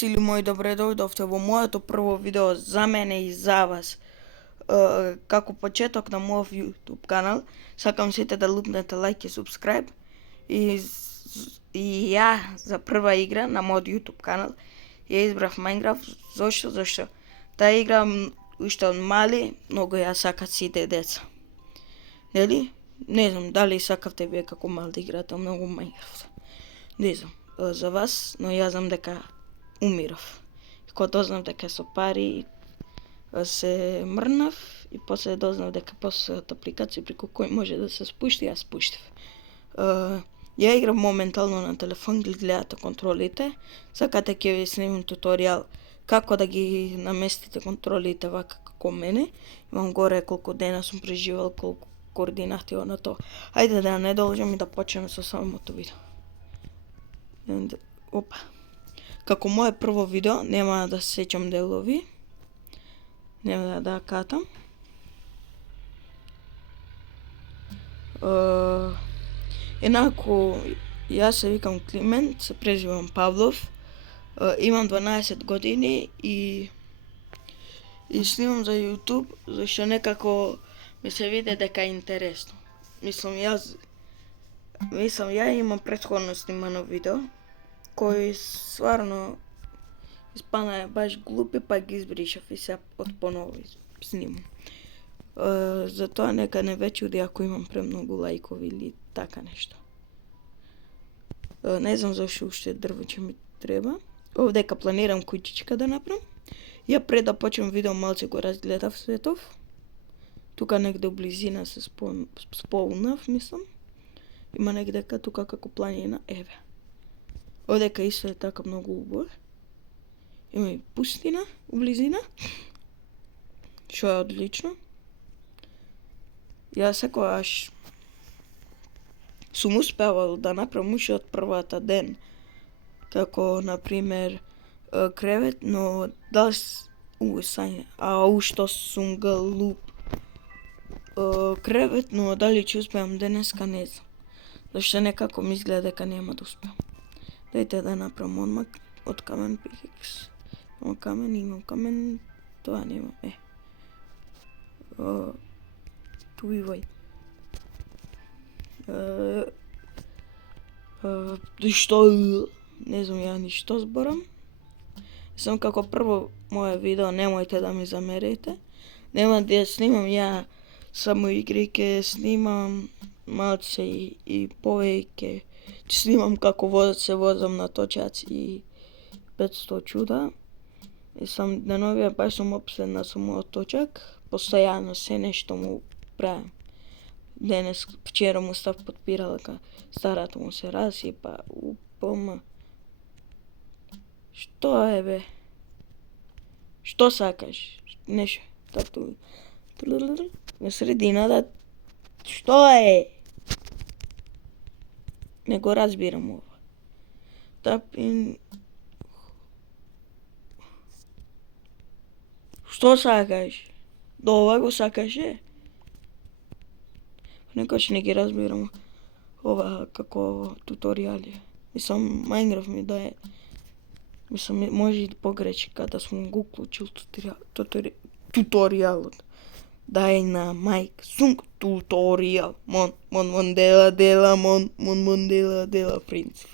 Цили мои, добре дојдовте во моето прво видео за мене и за вас. Како почеток на мојот YouTube канал, сакам сите да лупнете лайк и subscribe. И ја за прва игра на мојот YouTube канал ја избрав Minecraft. Зошто? Таа игра уште од мали многу ја сакат сите деца. Нели? Не знам дали сакавте вие како мал да играте многу Minecraft. Не знам за вас, но ја знам дека умирав. Кога дознав дека со пари се мрнав и после дознав дека постојат апликации преку кои може да се спушти, јас спуштив. Ја играм моментално на телефон, ги гледате контролите. Сакате ќе ви снимам туторијал како да ги наместите контролите вака како мене. Имам горе колку дена сум преживел, колку координати на тоа. Ајде да не должам и да почнеме со самото видео. Опа. Како моје прво видео, нема да се сеќам делови. Нема да катам. Инаку, јас се викам Климент, се презивам Павлов. Имам 12 години и снимам за YouTube, зашто некако ми се виде дека е интересно. Мислам, ја имам претходно снимано видео, кој стварно испана баш глупи, па ги избришав и се отпоново снимам. Затоа нека не ве чуди ако имам премногу лајкови или така нешто. Не знам зашто уште дрвче ми треба. Овдека планирам куќичка да направам. Ја пред да почнам видео малце го разгледав светов. Тука негде у близина се спомнав, мислам. Има негдека тука како планина, еве. Овдека исто е така многу убаво. Има и пустина у близина, што е одлично. Јас секогаш сум успевал да направам уште од првата ден, како например кревет, но ушто сум галуп. Кревет, но дали ќе успеам денеска не знам. Зашто некако ми изгледа дека нема да успеам. Дајте да направам одмак од камен пикекс. Имам камен, тоа нема. Туивај. Што? Не знам ја ништо зборам. Сам како прво моје видео, немојте да ми замерите. Нема да ја снимам ја само игри, ќе снимам малце и повеќе. Ќе снимам како се возам на точаци и 500 чуда. И сам деновија баш сум опседна со мојот точак. Постојано се нешто му правам. Вчера му став подпиралка, старата му се расипа, упм. Што е бе? Што сакаш? Нешто, тату. На средината. Што е? Не го разбирам ова. Тапин. Што сакаш? До ова го сакаше? Некојаш не ги разбирам ова како туторијали. Мислам, Minecraft ми дае. Мислам, може и погречи када сум го уклучил туторијалот. Дај на майк, сунг туторијал. Мон дела, фринц.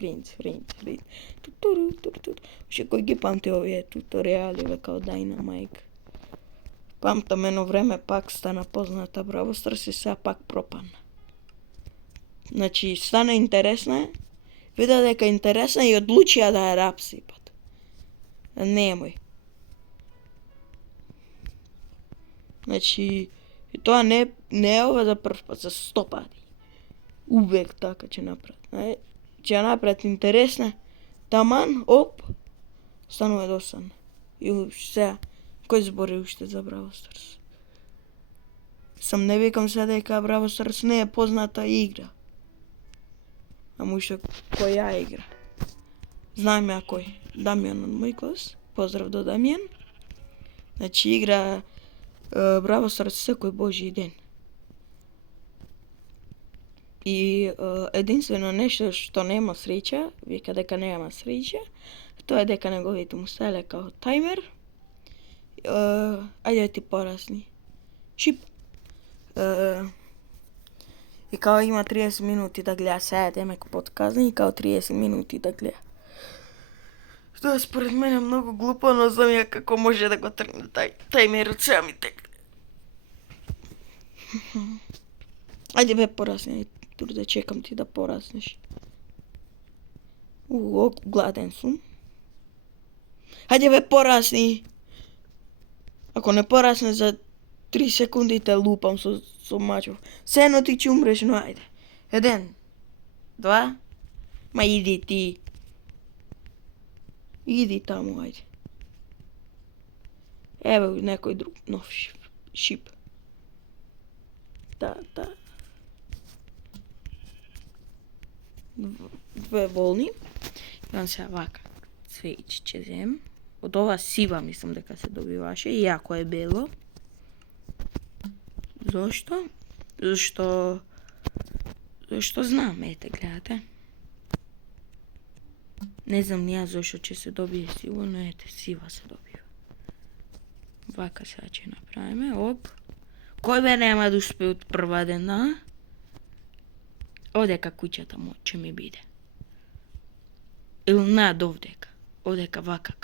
Уште кој ги памти овие туторијали, векао дај на майк. Памтам едно време пак стана позната Браво Старс и сега пак пропадна. Значи, стана интересна, вида дека интересна и одлучија да ја рапсипат. Немој. Значи, тоа не е ова за прв пат, за 100 пати. Увек така ќе направат. Ќе ја направат интересна, таман, оп, станува досадна. И сега, кој збори уште за Браво Старс? Сам не викам сега дека Браво Старс не е позната игра. Ама уште која игра? Знаем ја кој. Дамјан од мој клас. Поздрав до Дамјан. Значи игра Браво Старс секој божи ден. И единствено нешто што нема среќа, вика дека нема среќа, тоа е дека неговите му стајале као тајмер. Ајде ти порасни. Шип. И као има 30 минути да гледа сега демек подказни и као 30 минути да гледа. Тоа според мене е многу глупо, но знам ја како може да го тргне тајмерот, сега ми текне. Ајде бе порасни, тур да чекам ти да пораснеш. Гладен сум. Ајде бе порасни. Ако не порасне за 3 секунди те лупам со мачов. Сено ти ќе умреш, но ајде. 1, 2, ма иди ти. Иди таму, ајде. Еве некој друг нов шип. Да. Две волни. Имам сега вака цвејч ќе земам. Од ова сива мислам дека се добиваше, иако е бело. Зошто? Зашто знам, ете, гледате. Не знам ни ја зашто ќе се добие сиво, но ете, сива се добива. Вака сега ќе направиме, оп. Кој бе нема да успе од прва дена? Одека куќата му ќе ми биде. Или над овдека. Овдека вака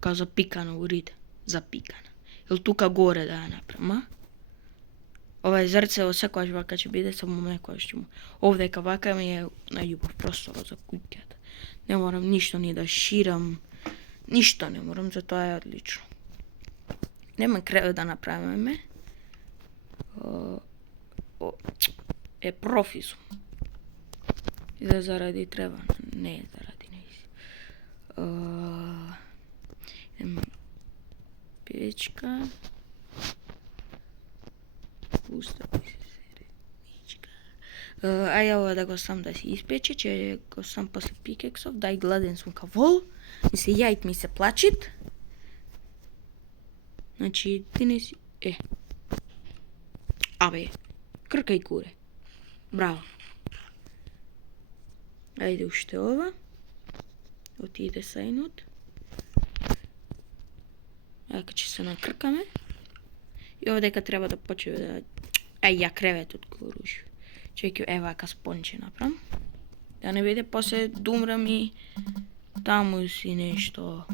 као запикано уриде. Запикана. Или тука горе да ја направам, а? Ова зрцево секојаш вака ќе биде, само некојаш ќе му. Овдека вака ми е најубав простор за куќата. Не морам ништо ни да ширам. Ништо не морам, затоа е одлично. Нема кревет да направиме. Профи сум. И да заради треба, не е заради нејзи. Печка. Пуста печка. Ајде ова да го сам да се испече, че го сам после пикексов, дај гладен сум ка вол. Ми се јајт ми се плачит. Значи, ти не си... Абе, кркај куре. Браво. Ајде уште ова. Отиде сајнот. Ајка ќе се накркаме. И овдека треба да почне да... ја креветот го руши. Чеки, вака спонче направам. Да не биде после думрам и таму си нешто.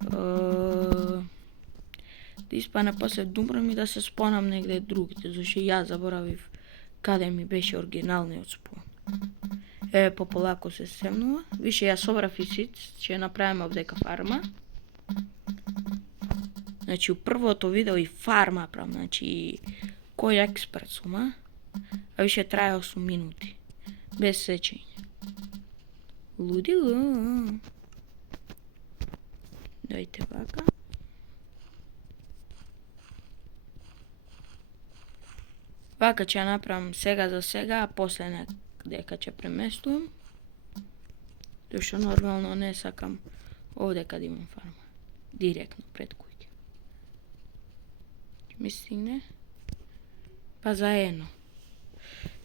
Да испане после думрам и да се спонам негде другите, зашто ја заборавив каде ми беше оригиналниот спон. Пополако се семнува. Више ја собрав и сит, ќе направиме овдека фарма. Значи, у првото видео и фарма правам, значи, кој експерт сум, а? А више трае 8 минути. Без сечење. Лудило. Дајте вака. Вака ќе направам сега за сега, а после дека ќе преместувам. Зашто нормално не сакам овдека да имам фарма. Директно пред куќа. Ми стигне. Па заедно.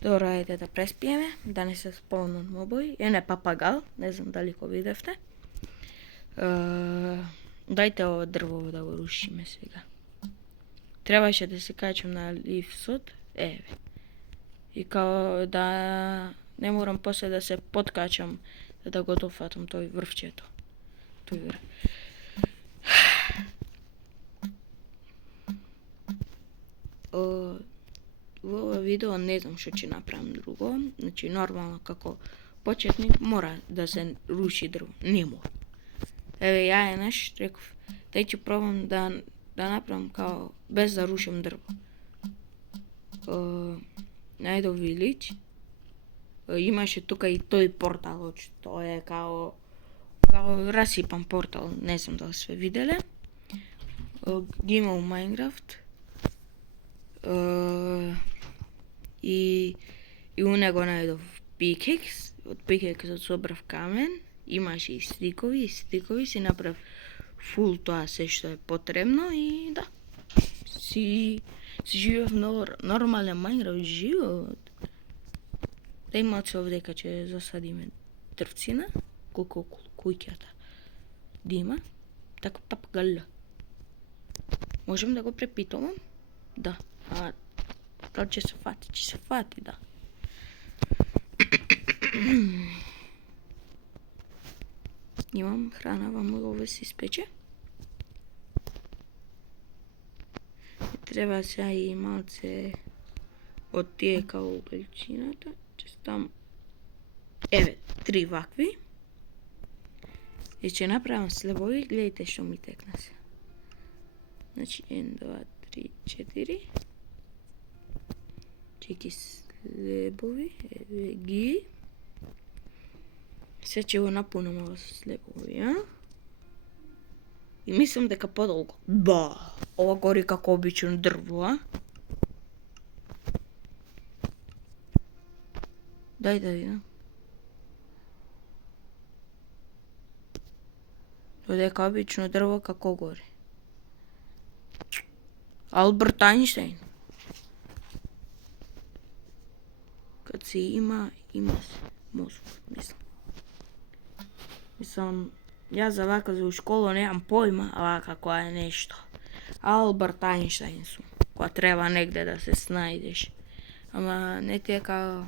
Добро, ајде да преспиеме, да не се спомнам мобој. Не папагал, не знам дали го видевте. Дајте ова дрво да го рушиме сега. Требаше да се качам на лифсот, еве. И као да не морам после да се подкачам да го дофатам тој врвчето. Тој врв. Во ова видео не знам што ќе направам друго. Значи, нормално како почетник мора да се руши дрво. Не мора. Еве, ја еднаш реков, дај ќе пробам да направам као без да рушам дрво. Најдов Village. Имаше тука и тој портал, што е као расипан портал, не знам дали све виделе. Ги имал Minecraft. И у него најдов пикекс. Од пикексот собрав камен. Имаше и стикови си направив фул тоа се што е потребно и да. Си живеев нормален Minecraft живот. Да имат се овдека ќе засадиме дрвцина, колку околу куќата да има, така папагалја. Можем да го препитувам? Да. Дали ќе се фати? Ќе се фати, да. Имам храна, ове се испече. Треба сега и малце од тие као величината. Ќе ставам, еве, 3 вакви. И ќе направам слебови, гледайте што ми текна се. Значи, 1, 2, 3, 4. Чеки слебови, еве ги. Се ќе го напунам ова со слебови, И мислам дека подолго. Ба, ова гори како обично дрво, Дај да видам. Додека обично дрво како гори. Алберт Ајнштајн. Кад се има се мозок, мислам. Мислам, јас за вака за школа немам појма, а вака која е нешто. Алберт Ајнштајн сум, која треба негде да се снајдеш. Ама не ти е као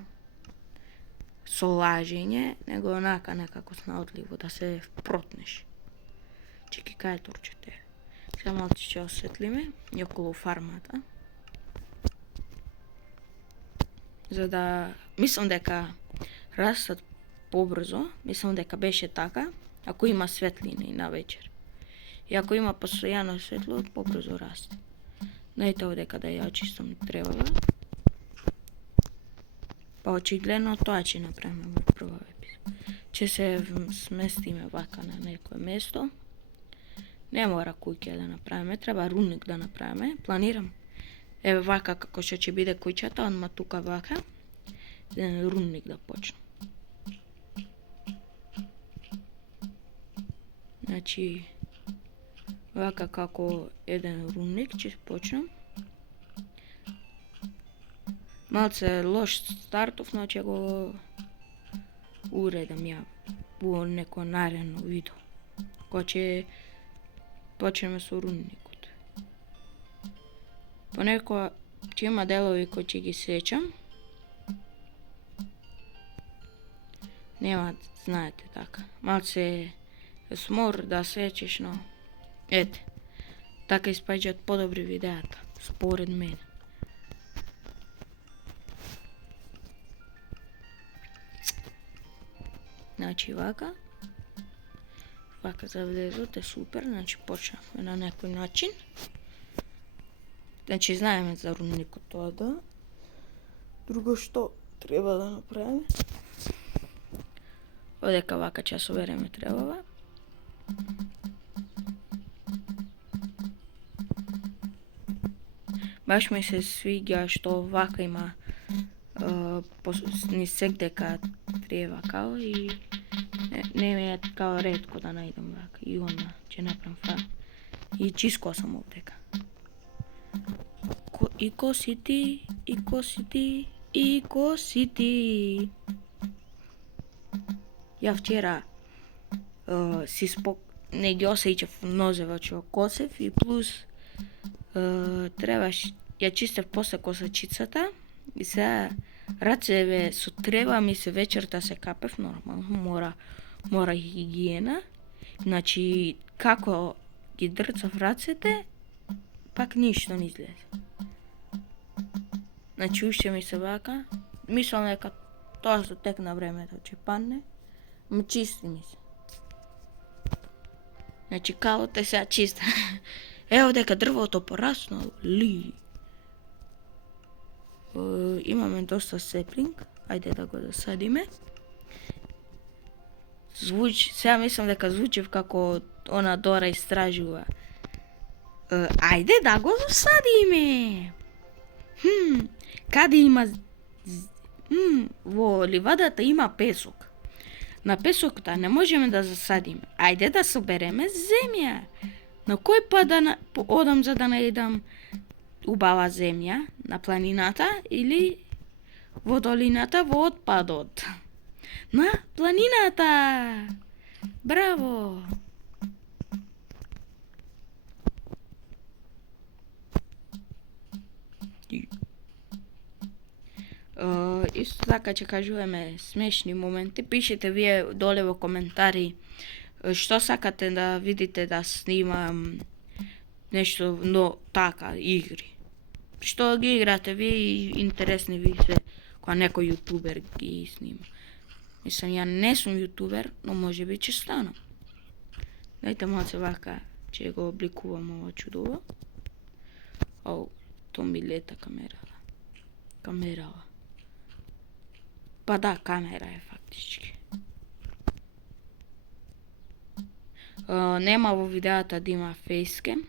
со лажење, него онака некако снаодливо да се впротнеш. Чеки, кај е турчете? Сега малце ќе осветлиме и околу фармата. За да мислам дека растат побрзо, мислам дека беше така, ако има светлина и на вечер. И ако има постојано светло, побрзо расте. Најте овде каде ја очистам требава. Па очигледно тоа ќе направиме во прва епизода. Ќе се сместиме вака на некое место. Не мора куќа да направиме, треба рунник да направиме. Планирам. Еве вака како што ќе биде куќата, одма тука вака. Еден рунник да почнам. Значи, вака како еден рунник ќе почнам. Малце лош стартов, но ќе го уредам ја во неко наредно видео. Кој ќе почнеме со рунникот. Понекоја ќе има делови кои ќе ги сечам. Нема, знаете така. Малце смор да сечеш, но ете, така испаѓаат подобри видеата, според мене. Значи вака за влезот е супер, значи почнавме на некој начин. Значи знаеме за рунникот тоа да. Друго што треба да направиме? Одека вака ќе собереме требава. Баш ми се свиѓа што вака има ни секдека треба као и не ми е као ретко да најдам вака. И онда ќе направам фарм. И чиско сам овдека. И косити. Ја вчера не ги осеќав нозева што косев и плюс требаш, ја чистев после косачицата и сега рацеве со треба ми се вечерта се капев, нормално, мора хигиена. Значи, како ги дрцав рацете, пак ништо не излезе. Значи, уште ми се вака, мислам дека тоа што текна времето ќе падне, ма чисти ми се. Значи, калот е сега чиста. Ево дека дрвото пораснало, ли. Имаме доста сеплинг, ајде да го засадиме. Сега мислам дека звучев како она Дора истражува. Ајде да го засадиме. Каде има во ливадата има песок. На песокта не можеме да засадиме. Ајде да собереме земја. На кој пат да одам за да најдам убава земја? На планината или во долината во отпадот? на планината. Браво! Исто така ќе кажуваме смешни моменти. Пишете вие доле во коментари што сакате да видите да снимам нешто, но така, игри. Што ги играте ви и интересни ви се кога некој јутубер ги снима. Мислам, ја не сум јутубер, но може би ќе станам. Дајте малце вака, ќе го обликувам ова чудово. То ми лета камерава. Па да, камера е фактички. Нема во видеото да има фейскем.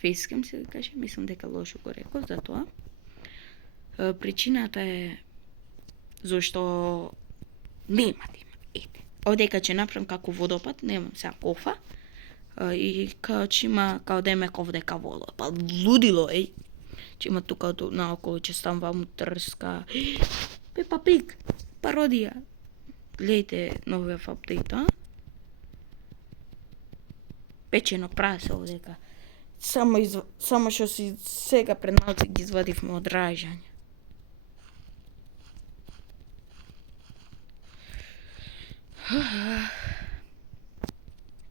Фейскем се да каже, мислам дека лошо го реков за тоа. Причината е зашто нема да има. Ете, овдека ќе направам како водопад, немам сега кофа. И као че има, као да еме овдека водопад. Лудило, Че има тука наоколу, че стам вам трска. Пепа Пиг, пародија. Гледайте новиот апдейт, Печено прасе овдека. Само што си сега пред малце ги извадивме од ражање.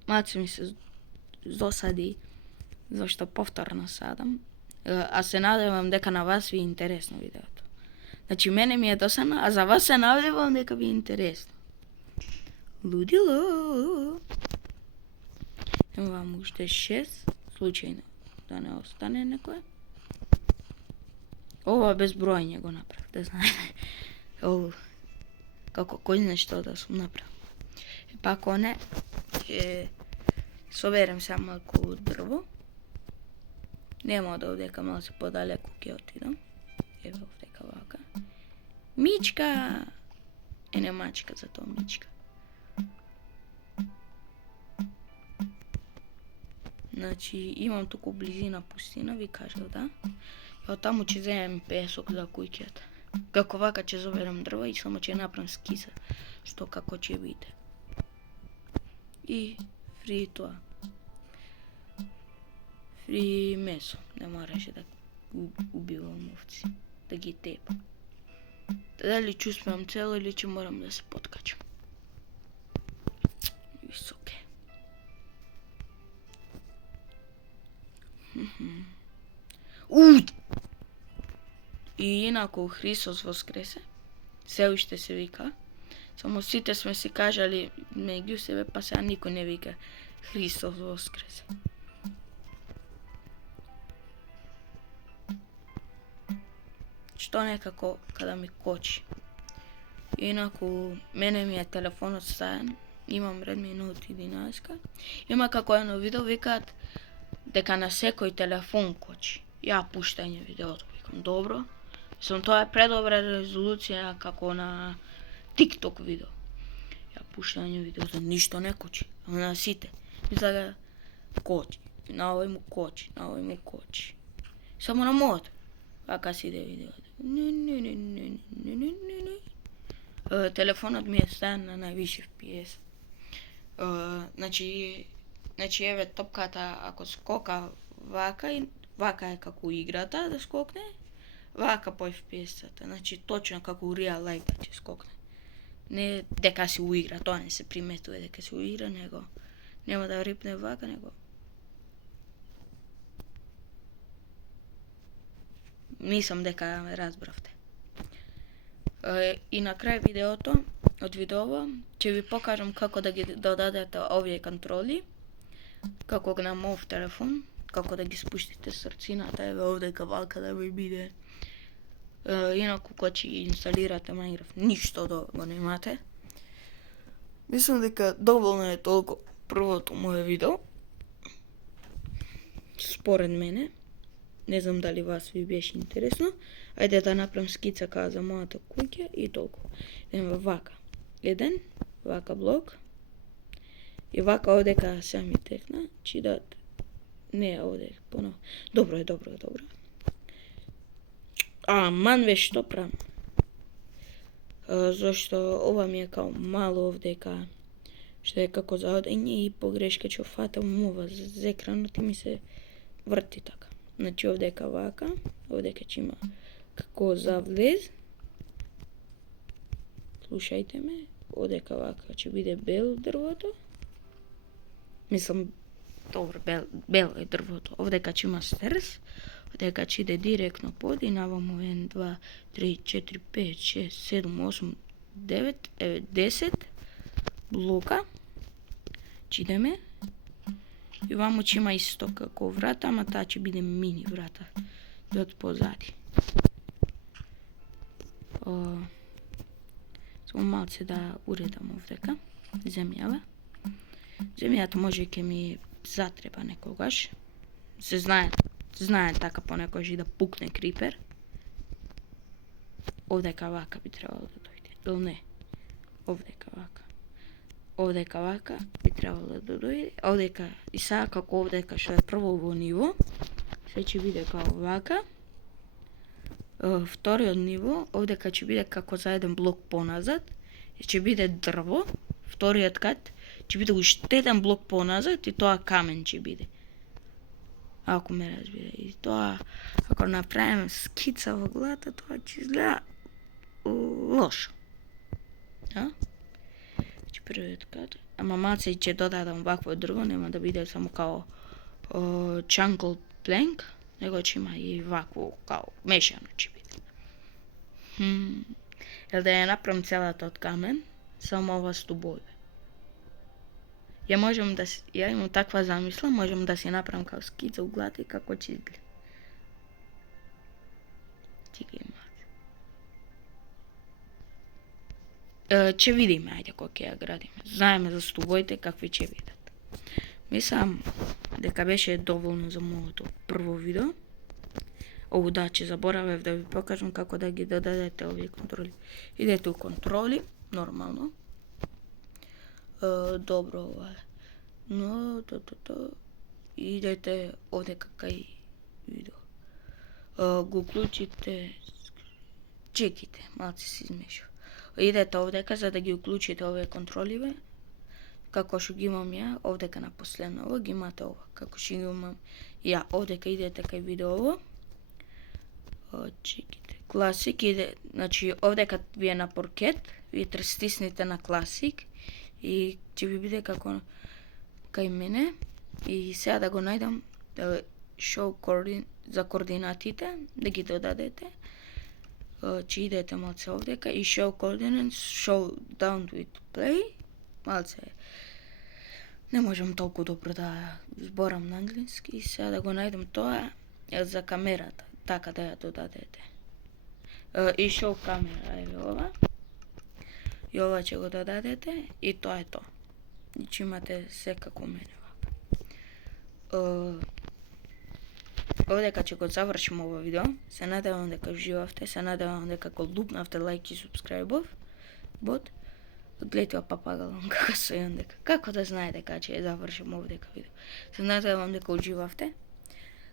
Малце ми се досади зашто повторно садам. А се надевам дека на вас ви е интересно видеото. Значи, мене ми е досадно, а за вас се надевам дека ви е интересно. Лудило! Имам уште 6, случајно да не остане некој. Ова без бројање го направив, да знаете. Како кој знае што да сум направил. Па ако не, ќе соберем сега малку дрво. Нема да овдека малце подалеку ќе отидам. Еве овдека вака. Мичка! Не мачка, затоа мичка. Значи, имам туку близина пустина, ви кажав, да? И од таму ќе земем песок за куќата. Како вака ќе соберам дрва и само ќе направам скица, што како ќе биде. И фри тоа. Фри месо, не мораше да убивам овци, да ги тепам. Дали ќе успеам цело или ќе морам да се подкачам. Високе. И инаку Христос воскресе, се уште се вика, само сите сме си кажали меѓу себе, па сега никој не вика Христос воскресе. Што некако када ми кочи. Инаку мене ми е телефонот стаен, имам Redmi Note 11. Има како едно видео викаат дека на секој телефон кочи. Ја пуштање видеото, викам добро. Мислам, тоа е предобра резолуција како на TikTok видео. Ја пуштање видеото, ништо не кочи. На сите. Мисля да кочи. На овој му кочи, на овој му кочи. Само на мојот. Вака си иде видеото. Телефонот ми е стаен на највише FPS. Значи еве топката ако скока вака и вака е како играта да скокне, вака по FPS-ата. Значи точно како у real life да ќе скокне. Не дека си уигра, тоа не се приметува дека си уигра, него нема да рипне вака, него мислам дека ме разбравте. И на крај видеото, од видеово, ќе ви покажам како да ги додадете овие контроли, како на мов телефон, како да ги спуштите срцината, еве овдека вака да ви биде. Инаку кога ќе инсталирате Minecraft, ништо да го немате. Мислам дека доволно е толку првото моје видео. Според мене. Не знам дали вас ви беше интересно. Ајде да направам скица као за мојата куќа и толку. Еден вака. Еден, вака блок. И вака овдека сега ми текна. Чидат. Не, овде поново. Добро е. Ман ве што правам? зашто ова ми е као мало овдека, што е како за одење и погрешка ќе фатам ова за екранот и ми се врти така. Значи овдека вака, овдека ќе има како за влез. Слушајте ме, овдека вака ќе биде бел дрвото. Мислам, добро, бел е дрвото. Овдека ќе има стерс, овдека ќе иде директно под и наваму 1, 2, 3, 4, 5, 6, 7, 8, 9, 10 блока. Ќе идеме. И ваму ќе има исто како врата, ама таа ќе биде мини врата. Од позади. Само малце да уредам овдека. Земјава. Земјата може ќе ми затреба некогаш. Се знае така понекогаш и да пукне крипер. Овдека вака би требало да дојде. Или не? Овдека вака. Овдека вака би требало да дојде. Овдека и сега како овдека што е прво во ниво, се ќе биде као вака. Вториот ниво, овдека ќе биде како за еден блок поназад, и ќе биде дрво. Вториот кат ќе биде уште еден блок поназад и тоа камен ќе биде. Ако ме разбира. И тоа, ако направим скица во главата, тоа ќе изгледа лошо. Значи првиот кат, ама малце ќе додадам вакво дрво, нема да биде само као jungle plank, него ќе има и вакво као мешано ќе биде. Или да ја направам целата од камен, само ова стубове. Ја имам таква замисла, можам да си направам као скица у главата и како ќе изгледа. Ќе видиме, ајде, кога ќе ја градиме. Знаеме за стубоите какви ќе бидат. Мислам дека беше доволно за моето прво видео. Да, ќе заборавев да ви покажам како да ги додадете овие контроли. Идете у контроли, нормално. Добро ова е. Но, идете овдека кај видео. Го уклучите, чеките, малце се измешав. Идете овдека за да ги уклучите овие контроливе. Како што ги имам ја, овдека на последново ги имате ова. Како што ги имам ја, овдека идете кај видеово. Чеките. Класик иде, значи овдека ви е на паркет, ви стисните на класик и ќе ви биде како кај мене. И сега да го најдам за координатите, да ги додадете. Ќе идете малце овдека и show coordinates, show down with play. Малце не можам толку добро да зборам на англиски. Сега да го најдам тоа за камерата, така да ја додадете. И show камера е ова. И ова ќе го додадете и тоа е тоа. Значи имате секако мене вака. Овдека ќе го завршим ова видео. Се надевам дека уживавте, се надевам дека го лупнавте лайк и субскрајбов. Гледате папагалон како сојам дека. Како да знае дека ќе завршим овдека видео. Се надевам дека уживавте.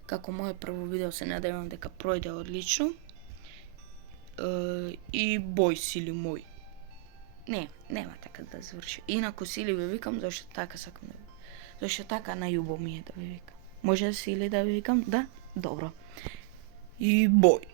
Како моје прво видео се надевам дека пројде одлично. И бој сили мој. Нема така да заврши. Инаку сили ви викам зашто така сакам да ви. Зашто така најубаво ми е да ви викам. Може сили да ви викам? Да? Добро. И бој.